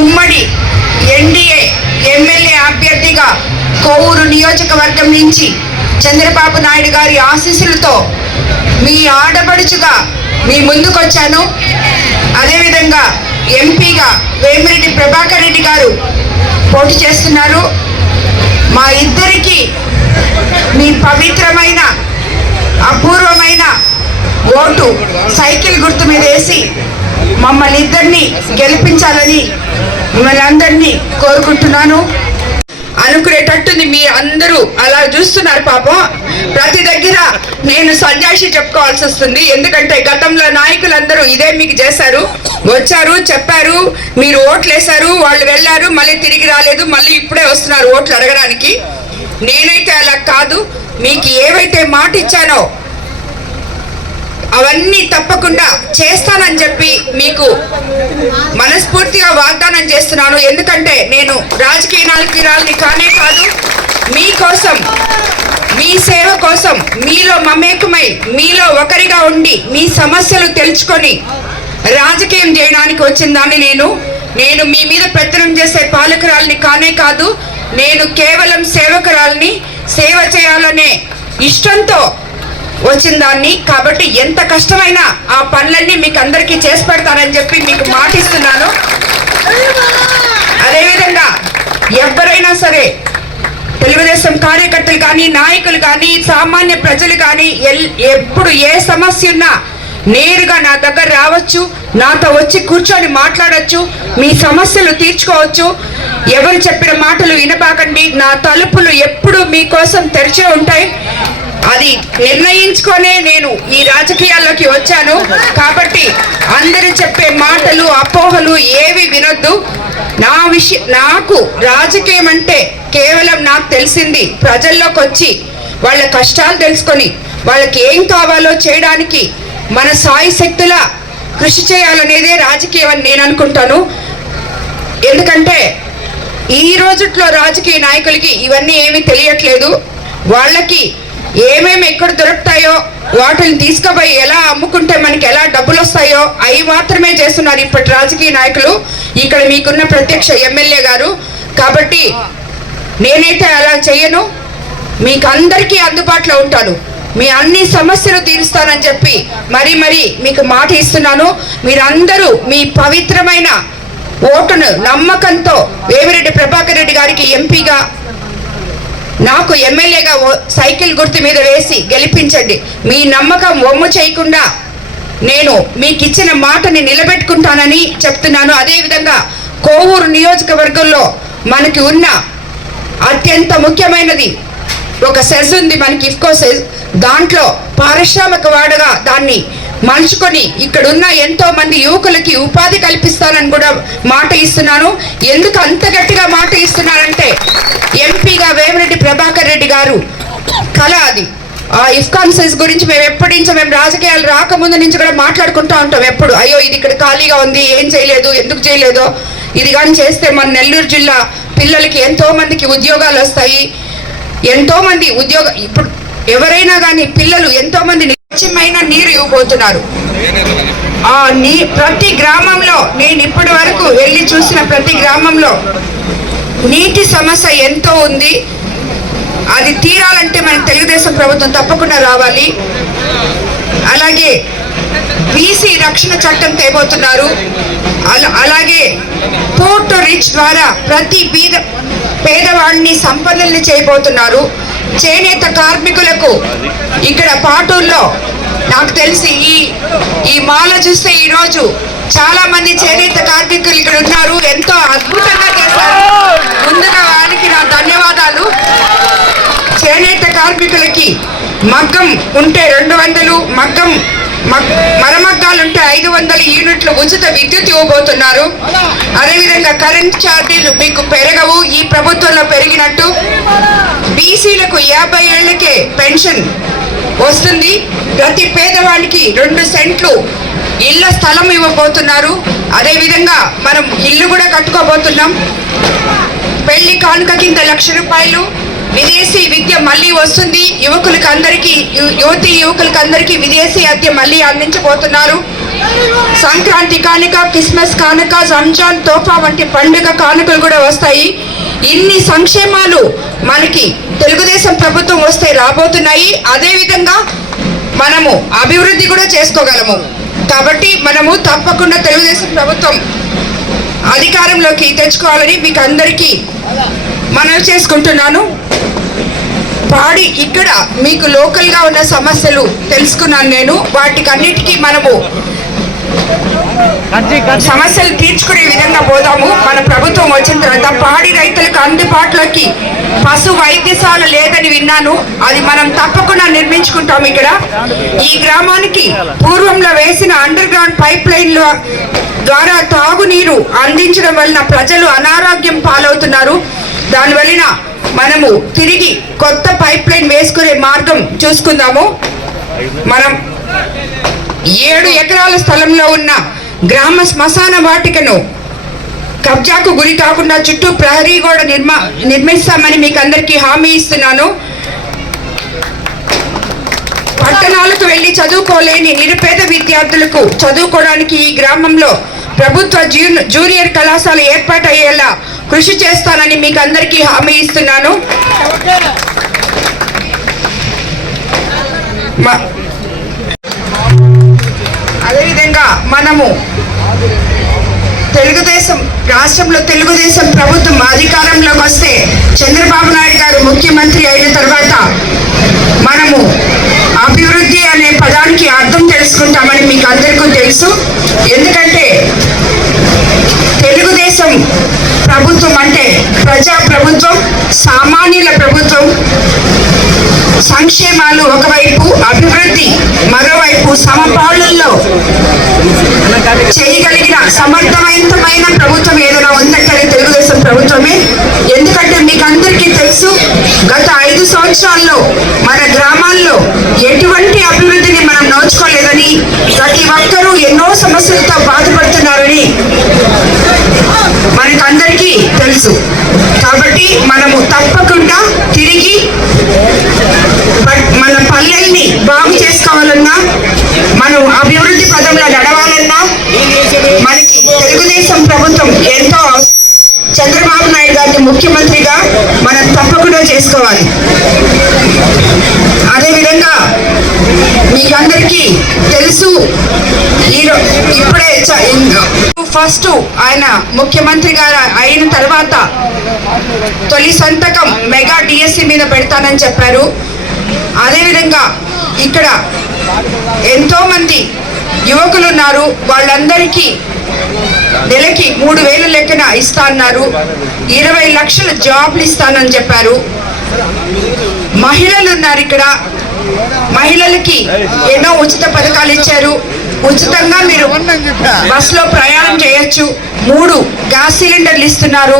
ఉమ్మడి NDA MLA అభ్యర్థిగా కోవూరు నియోజకవర్గం నుంచి చంద్రబాబు నాయుడు గారి ఆశీస్సులతో మీ ఆడపడుచుగా మీ ముందుకొచ్చాను. అదేవిధంగా ఎంపీగా వేమిరెడ్డి ప్రభాకర్ రెడ్డి గారు పోటీ చేస్తున్నారు. మా ఇద్దరికి మీ పవిత్రమైన అపూర్వమైన ఓటు సైకిల్ గుర్తు మీద వేసి మమ్మల్ని ఇద్దరిని గెలిపించాలని మిమ్మల్ని అందరినీ కోరుకుంటున్నాను. అనుకునేటట్టుంది మీ అందరూ అలా చూస్తున్నారు పాపం. ప్రతి దగ్గర నేను సన్యాసి చెప్పుకోవాల్సి వస్తుంది. ఎందుకంటే గతంలో నాయకులందరూ ఇదే మీకు చేశారు. వచ్చారు చెప్పారు మీరు ఓట్లు వేశారు వాళ్ళు వెళ్ళారు మళ్ళీ తిరిగి రాలేదు మళ్ళీ ఇప్పుడే వస్తున్నారు ఓట్లు అడగడానికి. నేనైతే అలా కాదు. మీకు ఏవైతే మాట ఇచ్చానో అవన్నీ తప్పకుండా చేస్తానని చెప్పి మీకు మనస్ఫూర్తిగా వాగ్దానం చేస్తున్నాను. ఎందుకంటే నేను రాజకీయ నాయకురాలని కానే కాదు మీకోసం మీ సేవ కోసం మీలో మమేకమై మీలో ఒకరిగా ఉండి మీ సమస్యలు తెలుసుకొని రాజకీయం చేయడానికి వచ్చిందాన్ని నేను. నేను మీ మీద పెత్తనం చేసే పాలకురాలని కానే కాదు నేను కేవలం సేవకురాలని సేవ చేయాలనే ఇష్టంతో వచ్చిన దాన్ని కాబట్టి ఎంత కష్టమైనా ఆ పనులన్నీ మీకు అందరికీ చేసి పెడతానని చెప్పి మీకు మాటిస్తున్నాను. అదేవిధంగా ఎవరైనా సరే తెలుగుదేశం కార్యకర్తలు కానీ నాయకులు కానీ సామాన్య ప్రజలు కానీ ఎల్ ఎప్పుడు ఏ సమస్య ఉన్నా నేరుగా నా దగ్గర రావచ్చు. నాతో వచ్చి కూర్చొని మాట్లాడచ్చు మీ సమస్యలు తీర్చుకోవచ్చు. ఎవరు చెప్పిన మాటలు వినబాకండి. నా తలుపులు ఎప్పుడు మీకోసం తెరిచే ఉంటాయి. అది నిర్ణయించుకొనే నేను ఈ రాజకీయాల్లోకి వచ్చాను. కాబట్టి అందరు చెప్పే మాటలు అపోహలు ఏవి వినొద్దు. నా విషయం నాకు రాజకీయం అంటే కేవలం నాకు తెలిసింది ప్రజల్లోకి వచ్చి వాళ్ళ కష్టాలు తెలుసుకొని వాళ్ళకి ఏం కావాలో చేయడానికి మన సాయి శక్తుల కృషి చేయాలనేదే రాజకీయం అని నేను అనుకుంటాను. ఎందుకంటే ఈ రోజుట్లో రాజకీయ నాయకులకి ఇవన్నీ ఏమీ తెలియట్లేదు. వాళ్ళకి ఏమేమి ఎక్కడ దొరుకుతాయో వాటిని తీసుకుపోయి ఎలా అమ్ముకుంటే మనకి ఎలా డబ్బులు వస్తాయో అవి మాత్రమే చేస్తున్నారు ఇప్పటి రాజకీయ నాయకులు. ఇక్కడ మీకున్న ప్రత్యక్ష ఎమ్మెల్యే గారు. కాబట్టి నేనైతే అలా చేయను మీకు అందరికీ అందుబాటులో ఉంటాను. మీ అన్ని సమస్యలు తీరుస్తానని చెప్పి మరి మరి మీకు మాట ఇస్తున్నాను. మీరందరూ మీ పవిత్రమైన ఓటును నమ్మకంతో వేమిరెడ్డి ప్రభాకర్ రెడ్డి గారికి ఎంపీగా నాకు ఎమ్మెల్యేగా ఓ- సైకిల్ గుర్తు మీద వేసి గెలిపించండి. మీ నమ్మకం ఒమ్ము చేయకుండా నేను మీకు ఇచ్చిన మాటని నిలబెట్టుకుంటానని చెప్తున్నాను. అదేవిధంగా కోవూరు నియోజకవర్గంలో మనకి ఉన్న అత్యంత ముఖ్యమైనది ఒక సెజ్ ఉంది మనకి ఇఫ్కో సెజ్ దాంట్లో పారిశ్రామిక వాడగా దాన్ని మలుచుకొని ఇక్కడున్న ఎంతో మంది యువకులకి ఉపాధి కల్పిస్తానని కూడా మాట ఇస్తున్నాను. ఎందుకు అంత గట్టిగా మాట ఇస్తున్నానంటే ఎంపీగా వేమిరెడ్డి ప్రభాకర్ రెడ్డి గారు. కళ అది. ఆ ఇఫ్కాన్ సెజ్ గురించి మేము ఎప్పటి నుంచో మేము రాజకీయాలు రాకముందు నుంచి కూడా మాట్లాడుకుంటూ ఉంటాం ఎప్పుడు. అయ్యో ఇది ఇక్కడ ఖాళీగా ఉంది ఏం చేయలేదు ఎందుకు చేయలేదో. ఇది కానీ చేస్తే మన నెల్లూరు జిల్లా పిల్లలకి ఎంతో మందికి ఉద్యోగాలు వస్తాయి. ఎంతోమంది ఉద్యోగ ఇప్పుడు ఎవరైనా కానీ పిల్లలు ఎంతోమంది నిత్యమైన నీరు ఇవ్వబోతున్నారు. ఆ నీ ప్రతి గ్రామంలో నేను ఇప్పటి వరకు వెళ్ళి చూసిన ప్రతి గ్రామంలో నీటి సమస్య ఎంతో ఉంది. అది తీరాలంటే మన తెలుగుదేశం ప్రభుత్వం తప్పకుండా రావాలి. అలాగే బీసీ రక్షణ చట్టం తేబోతున్నారు. అలాగే పోర్ట్ రిచ్ ద్వారా ప్రతి బీద పేదవాడిని సంపన్నుల్ని చేయబోతున్నారు. చేనేత కార్మికులకు ఇక్కడ పాటూర్లో నాకు తెలిసి ఈ ఈ మాల చూస్తే ఈరోజు చాలా మంది చేనేత కార్మికులు ఇక్కడ ఉన్నారు. ఎంతో అద్భుతంగా చేశారు. ముందుగా వారికి నా ధన్యవాదాలు. చేనేత కార్మికులకి మగ్గం ఉంటే రెండు వందలు మగ్గం మగ్- మరమగ్గాలు ఉంటే ఐదు వందల యూనిట్లు ఉచిత విద్యుత్ ఇవ్వబోతున్నారు. అదేవిధంగా కరెంట్ ఛార్జీలు మీకు పెరగవు ఈ ప్రభుత్వంలో పెరిగినట్టు. బీసీలకు యాభై ఏళ్ళకే పెన్షన్ వస్తుంది. ప్రతి పేదవాడికి రెండు సెంట్లు ఇళ్ళ స్థలం ఇవ్వబోతున్నారు. అదేవిధంగా మనం ఇల్లు కూడా కట్టుకోబోతున్నాం. పెళ్ళి కానుక కింద లక్ష రూపాయలు విదేశీ విద్య మళ్ళీ వస్తుంది. యువకులకు అందరికీ యువతి యువకులకు అందరికీ విదేశీ విద్య మళ్ళీ అందించబోతున్నారు. సంక్రాంతి కానుక క్రిస్మస్ కానుక రంజాన్ తోఫా వంటి పండుగ కానుకలు కూడా వస్తాయి. ఇన్ని సంక్షేమాలు మనకి తెలుగుదేశం ప్రభుత్వం వస్తే రాబోతున్నాయి. అదేవిధంగా మనము అభివృద్ధి కూడా చేసుకోగలము. కాబట్టి మనము తప్పకుండా తెలుగుదేశం ప్రభుత్వం అధికారంలోకి తెచ్చుకోవాలని మీకు అందరికీ మనవి చేసుకుంటున్నాను. పాడి ఇక్కడ మీకు లోకల్గా ఉన్న సమస్యలు తెలుసుకున్నాను నేను. వాటికి అన్నిటికీ మనము సమస్యలు తీర్చుకునే విధంగా పోదాము. మన ప్రభుత్వం వచ్చిన తర్వాత పాడి రైతులకు అందుబాటులోకి పశు వైద్యశాల లేదని విన్నాను. అది మనం తప్పకుండా నిర్మించుకుంటాం ఇక్కడ. ఈ గ్రామానికి పూర్వంలో వేసిన అండర్ గ్రౌండ్ పైప్ లైన్ల ద్వారా తాగునీరు అందించడం వలన ప్రజలు అనారోగ్యం పాలవుతున్నారు. దాని వలన మనము తిరిగి కొత్త పైప్ లైన్ వేసుకునే మార్గం చూసుకుందాము. మనం ఏడు ఎకరాల స్థలంలో ఉన్న గ్రామ శ్మశాన వాటికను కబ్జాకు గురి కాకుండా చుట్టూ ప్రహరీ గోడ నిర్మా నిర్మిస్తామని మీకు అందరికీ హామీ ఇస్తున్నాను. పట్టణాలకు వెళ్ళి చదువుకోలేని నిరుపేద విద్యార్థులకు చదువుకోవడానికి ఈ గ్రామంలో ప్రభుత్వ జూనియర్ కళాశాల ఏర్పాటు అయ్యేలా కృషి చేస్తానని మీకు అందరికీ హామీ ఇస్తున్నాను. అదేవిధంగా మనము తెలుగుదేశం రాష్ట్రంలో తెలుగుదేశం ప్రభుత్వం అధికారంలోకి వస్తే చంద్రబాబు నాయుడు గారు ముఖ్యమంత్రి అయిన తర్వాత మనము అభివృద్ధి అనే పదానికి అర్థం తెలుసుకుంటామని మీకు అందరికీ తెలుసు. ఎందుకంటే తెలుగుదేశం ప్రభుత్వం అంటే ప్రజా ప్రభుత్వం సామాన్యుల ప్రభుత్వం. సంక్షేమాలు ఒకవైపు అభివృద్ధి మరోవైపు సమపాలుల్లో చేయగలిగిన సమర్థవంతమైన ప్రభుత్వం ఏదైనా ఉందంటే తెలుగుదేశం ప్రభుత్వమే. ఎందుకంటే మీకు అందరికీ తెలుసు గత ఐదు సంవత్సరాల్లో మన గ్రామాల్లో ఎటువంటి అభివృద్ధిని మనం నోచుకోలేదని ప్రతి ఒక్కరూ ఎన్నో సమస్యలతో బాధపడుతున్నారని తెలుసు. కాబట్టి మనము తప్పకుండా తిరిగి బట్ మన పల్లెల్ని బాగు చేసుకోవాలన్నా మనం అభివృద్ధి పదంలో నడవాలన్నా ఆయన ముఖ్యమంత్రి గారు అయిన తర్వాత తొలి సంతకం మెగా డిఎస్సి మీద పెడతానని చెప్పారు. అదేవిధంగా ఇక్కడ ఎంతో మంది యువకులు ఉన్నారు వాళ్ళందరికీ నెలకి మూడు వేల లెక్కన ఇస్తాన్నారు ఇరవై లక్షల జాబ్లు ఇస్తానని చెప్పారు. మహిళలు ఉన్నారు ఇక్కడ. మహిళలకి ఎన్నో ఉచిత పథకాలు ఇచ్చారు. ఉచితంగా మీరు బస్సులో ప్రయాణం చేయొచ్చు. మూడు గ్యాస్ సిలిండర్లు ఇస్తున్నారు.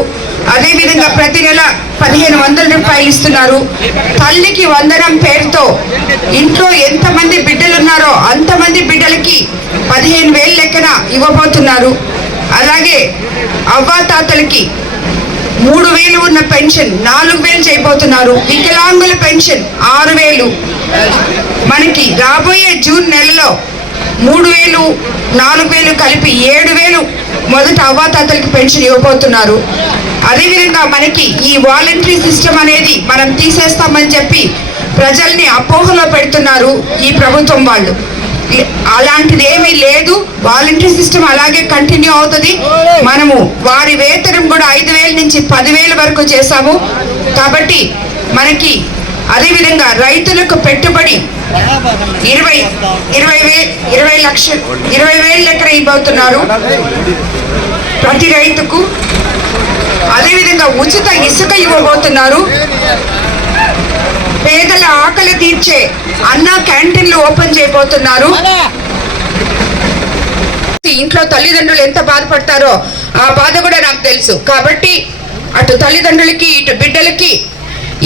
అదేవిధంగా ప్రతి నెల పదిహేను వందల రూపాయలు ఇస్తున్నారు. తల్లికి వందనం పేరుతో ఇంట్లో ఎంతమంది బిడ్డలు ఉన్నారో అంతమంది బిడ్డలకి పదిహేను వేలు లెక్కన ఇవ్వబోతున్నారు. అలాగే అవ్వాతాతలకి మూడు వేలు ఉన్న పెన్షన్ నాలుగు వేలు చేయబోతున్నారు. వికలాంగుల పెన్షన్ ఆరు వేలు మనకి రాబోయే జూన్ నెలలో మూడు వేలు నాలుగు వేలు కలిపి ఏడు వేలు మొదట అవ్వాతాతలకి పెన్షన్ ఇవ్వబోతున్నారు. అదేవిధంగా మనకి ఈ వాలంటరీ సిస్టమ్ అనేది మనం తీసేస్తామని చెప్పి ప్రజల్ని అపోహలో పెడుతున్నారు ఈ ప్రభుత్వం వాళ్ళు. అలాంటిది ఏమీ లేదు. వాలంటరీ సిస్టమ్ అలాగే కంటిన్యూ అవుతుంది. మనము వారి వేతనం కూడా ఐదు వేల నుంచి పదివేల వరకు చేశాము. కాబట్టి మనకి అదేవిధంగా రైతులకు పెట్టుబడి ఇరవై ఇరవై వేలు ఇరవై లక్షలు ఇరవై వేలు లెక్కన ఇవ్వబోతున్నారు ప్రతి రైతుకు. అదేవిధంగా ఉచిత ఇసుక ఇవ్వబోతున్నారు. పేదల ఆకలి తీర్చే అన్న క్యాంటీన్లు ఓపెన్ చేయబోతున్నారు. ఇంట్లో తల్లిదండ్రులు ఎంత బాధపడతారో ఆ బాధ కూడా నాకు తెలుసు. కాబట్టి అటు తల్లిదండ్రులకి ఇటు బిడ్డలకి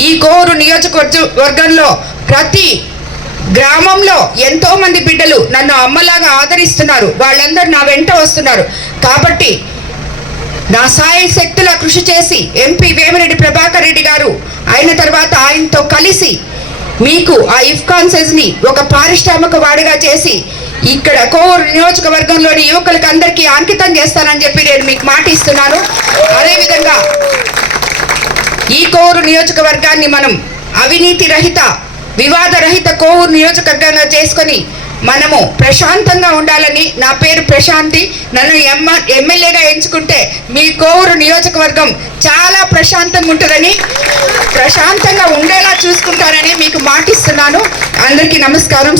ఈ కోరు నియోజకవర్గ వర్గంలో ప్రతి గ్రామంలో ఎంతో మంది బిడ్డలు నన్ను అమ్మలాగా ఆదరిస్తున్నారు. వాళ్ళందరూ నా వెంట వస్తున్నారు. కాబట్టి నా సాయ శక్తుల కృషి చేసి ఎంపీ వేమిరెడ్డి ప్రభాకర్ రెడ్డి గారు అయిన తర్వాత ఆయనతో కలిసి మీకు ఆ ఇఫ్కాన్ సెజ్ని ఒక పారిశ్రామిక వాడిగా చేసి ఇక్కడ కోవూరు నియోజకవర్గంలోని యువకులకు అందరికీ అంకితం చేస్తానని చెప్పి నేను మీకు మాట ఇస్తున్నాను. అదేవిధంగా ఈ కోవూరు నియోజకవర్గాన్ని మనం అవినీతి రహిత వివాద రహిత కోవూరు నియోజకవర్గంగా చేసుకొని మనము ప్రశాంతంగా ఉండాలని నా పేరు ప్రశాంతి. నన్ను ఎమ్మ ఎమ్మెల్యేగా ఎంచుకుంటే మీ కోవూరు నియోజకవర్గం చాలా ప్రశాంతంగా ఉంటుందని ప్రశాంతంగా ఉండేలా చూసుకుంటానని మీకు మాటిస్తున్నాను. అందరికీ నమస్కారం.